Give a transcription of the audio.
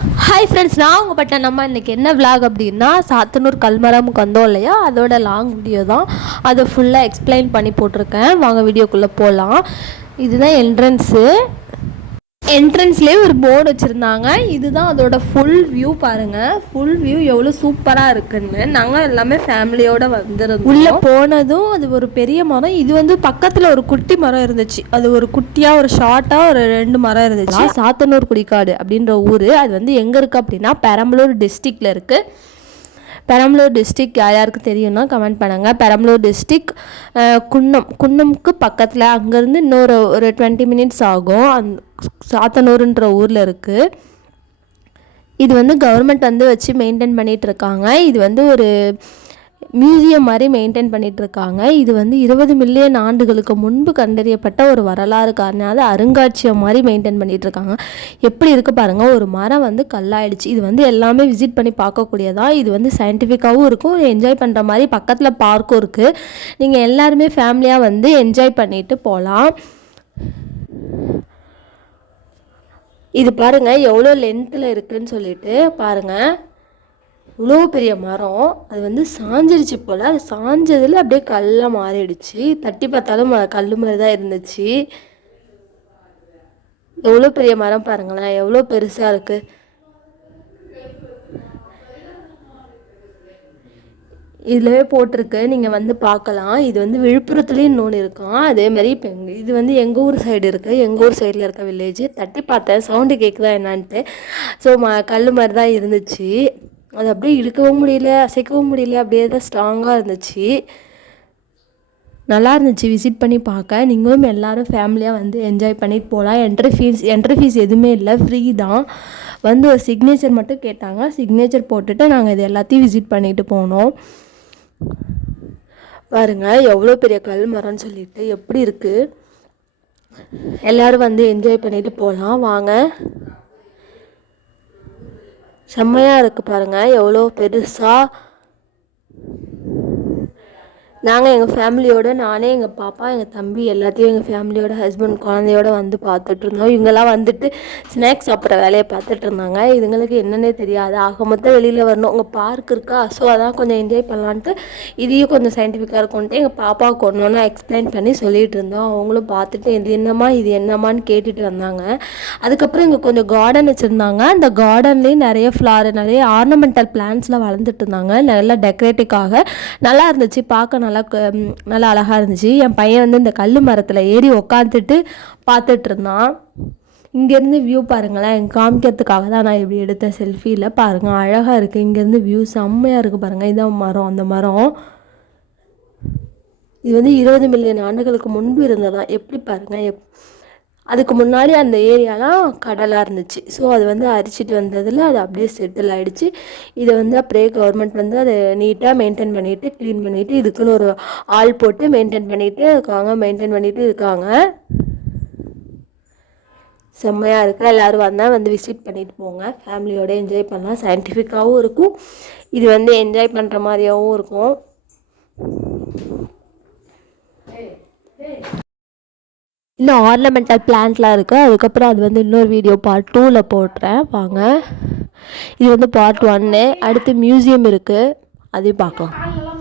Hi friends நான் உங்கள் பட்ட நம்ம இன்றைக்கி என்ன விளாக் அப்படின்னா சாத்தனூர் கல்மரமுக்கு வந்தோம் இல்லையா? அதோட லாங் வீடியோ தான். அதை ஃபுல்லாக எக்ஸ்பிளைன் பண்ணி போட்டிருக்கேன். வாங்க வீடியோக்குள்ளே போகலாம் இதுதான் என்ட்ரன்ஸு என்ட்ரன்ஸ்லேயே ஒரு போர்டு வச்சுருந்தாங்க. இதுதான் அதோட ஃபுல் வியூ பாருங்கள் ஃபுல் வியூ எவ்வளோ சூப்பராக இருக்குன்னு. நாங்கள் எல்லாமே ஃபேமிலியோடு வந்திருந்தோம். உள்ளே போனதும் அது ஒரு பெரிய மரம். இது வந்து பக்கத்தில் ஒரு குட்டி மரம் இருந்துச்சு. அது ஒரு குட்டியாக ஒரு ஷார்ட்டாக ஒரு ரெண்டு மரம் இருந்துச்சு. சாத்தனூர் குடிக்காடு அப்படின்ற ஊர். அது வந்து எங்கே இருக்குது அப்படின்னா பெரம்பலூர் டிஸ்ட்ரிக்டில் இருக்குது பெரம்பலூர் டிஸ்ட்ரிக் யார் யாருக்கு தெரியும்னா கமெண்ட் பண்ணுங்கள் பெரம்பலூர் டிஸ்ட்ரிக் குன்னம். குன்னம்க்கு பக்கத்தில் அங்கேருந்து இன்னொரு ஒரு டுவெண்ட்டி மினிட்ஸ் ஆகும். அந் சாத்தனூருன்ற ஊரில் இருக்குது இது வந்து கவர்மெண்ட் வந்து வச்சு மெயின்டைன் பண்ணிகிட்ருக்காங்க இருக்காங்க. இது வந்து ஒரு மியூசியம் மாதிரி மெயின்டைன் பண்ணிகிட்ருக்காங்க இது வந்து இருபது மில்லியன் ஆண்டுகளுக்கு முன்பு கண்டறியப்பட்ட ஒரு வரலாறு காரணம் அருங்காட்சியகம் மாதிரி மெயின்டைன் பண்ணிகிட்ருக்காங்க இருக்காங்க எப்படி இருக்குது பாருங்கள் ஒரு மரம் வந்து கல்லாயிடுச்சு. இது வந்து எல்லாமே விசிட் பண்ணி பார்க்கக்கூடியதாக இது வந்து சயின்டிஃபிக்காகவும் இருக்கும். என்ஜாய் பண்ணுற மாதிரி பக்கத்தில் பார்க்கும் இருக்குது நீங்கள் எல்லாருமே ஃபேமிலியாக வந்து என்ஜாய் பண்ணிட்டு போகலாம் இது பாருங்கள் எவ்வளோ லென்த்தில் இருக்குதுன்னு சொல்லிட்டு பாருங்கள் இவ்வளோ பெரிய மரம் அது வந்து சாஞ்சிருச்சு போல். அது சாஞ்சதில் அப்படியே கல்லாக மாறிடுச்சு. தட்டி பார்த்தாலும் ம- மாதிரி தான் இருந்துச்சு. எவ்வளோ பெரிய மரம் பாருங்களேன். எவ்வளோ பெருசாக இருக்குது இதுலவே போட்டிருக்கு. நீங்கள் வந்து பார்க்கலாம். இது வந்து விழுப்புரத்துலேயும் இன்னொன்று இருக்கான் அதே மாதிரி இப்போ எங்கள் இது வந்து எங்கள் ஊர் சைடு இருக்குது எங்கள் ஊர் சைடில் இருக்க வில்லேஜ் தட்டி பார்த்தேன். சவுண்டு கேட்குதா என்னான்ட்டு. ஸோ ம கல் மாதிரி தான் இருந்துச்சு. அது அப்படியே இழுக்கவும் முடியல அசைக்கவும் முடியல அப்படியே தான் ஸ்ட்ராங்காக இருந்துச்சு. நல்லா இருந்துச்சு. விசிட் பண்ணி பார்க்க. நீங்களும் எல்லாரும் ஃபேமிலியாக வந்து என்ஜாய் பண்ணிட்டு போகலாம் என்ட்ரி ஃபீஸ் என்ட்ரி ஃபீஸ் எதுவுமே இல்லை. ஃப்ரீ தான். வந்து ஒரு சிக்னேச்சர் மட்டும் கேட்டாங்க. சிக்னேச்சர் போட்டுட்டு நாங்கள் இது எல்லாத்தையும் விசிட் பண்ணிட்டு போனோம். பாருங்க எவ்வளோ பெரிய கல் மரம்னு சொல்லிட்டு எப்படி இருக்குது எல்லோரும் வந்து என்ஜாய் பண்ணிட்டு போகலாம் வாங்க. செம்மையாக இருக்குது பாருங்கள் எவ்வளோ பெருசாக நாங்கள் எங்கள் ஃபேமிலியோடு நானே எங்கள் பாப்பா எங்கள் தம்பி எல்லாத்தையும் எங்கள் ஃபேமிலியோட ஹஸ்பண்ட் குழந்தையோட வந்து பார்த்துட்டு இருந்தோம். இவங்கெல்லாம் வந்துட்டு ஸ்நாக்ஸ் சாப்பிட்ற வேலையை பார்த்துட்டு இருந்தாங்க. இதுங்களுக்கு என்னன்னே தெரியாது. ஆக மொத்தம் வெளியில் வரணும். உங்கள் பார்க் இருக்கா? ஸோ அதான் கொஞ்சம் என்ஜாய் பண்ணலான்ட்டு இதையும் கொஞ்சம் சயின்டிஃபிக்காக இருக்கும்ட்டு எங்கள் பாப்பாவுக்கு ஒன்று ஒன்று எக்ஸ்பிளைன் பண்ணி சொல்லிட்டு இருந்தோம். அவங்களும் பார்த்துட்டு இது என்னம்மா இது என்னம்மான்னு கேட்டுட்டு வந்தாங்க அதுக்கப்புறம் இங்கே கொஞ்சம் கார்டன் வச்சுருந்தாங்க. அந்த கார்டன்லேயும் நிறைய ஃப்ளார் நிறைய ஆர்னமெண்டல் பிளான்ஸ்லாம் வளர்ந்துட்டு இருந்தாங்க. நல்லா டெக்கரேட்டிக்காக நல்லா இருந்துச்சு. பார்க்க நல்லா க- நல்லா அழகாக இருந்துச்சு. என் பையன் வந்து இந்த கல் மரத்தில் ஏறி உக்காந்துட்டு பார்த்துட்டு இருந்தான் இங்கேருந்து வியூ பாருங்களேன். காமிக்கிறதுக்காக தான் நான் இப்படி எடுத்த செல்ஃபியில் பாருங்கள் அழகாக இருக்குது இங்கேருந்து வியூ செம்மையாக இருக்குது பாருங்கள் இதான் மரம். அந்த மரம். இது வந்து இருபது மில்லியன் ஆண்டுகளுக்கு முன்பு இருந்ததான் எப்படி பாருங்கள் எப் அதுக்கு முன்னாடி அந்த ஏரியாலாம் கடலாக இருந்துச்சு. ஸோ அது வந்து அரிச்சிட்டு வந்ததில் அது அப்படியே செட்டில் ஆகிடுச்சு இதை வந்து அப்படியே கவர்மெண்ட் வந்து அதை நீட்டாக மெயின்டைன் பண்ணிட்டு க்ளீன் பண்ணிட்டு இதுக்குன்னு ஒரு ஆள் போட்டு மெயின்டைன் பண்ணிட்டு இருக்காங்க. மெயின்டைன் பண்ணிட்டு இருக்காங்க. செம்மையாக இருக்கு. எல்லோரும் வந்தால் வந்து விசிட் பண்ணிட்டு போங்க. ஃபேமிலியோட என்ஜாய் பண்ணலாம். சயின்டிஃபிக்காகவும் இருக்கும். இது வந்து என்ஜாய் பண்ணுற மாதிரியாகவும் இருக்கும். இன்னும் ஆர்னமெண்டல் பிளான்ட்லாம் இருக்குது அதுக்கப்புறம் அது வந்து இன்னொரு வீடியோ பார்ட் டூவில் போடுறேன். வாங்க. இது வந்து பார்ட் ஒன்னு அடுத்து மியூசியம் இருக்குது அதையும் பார்க்கலாம்.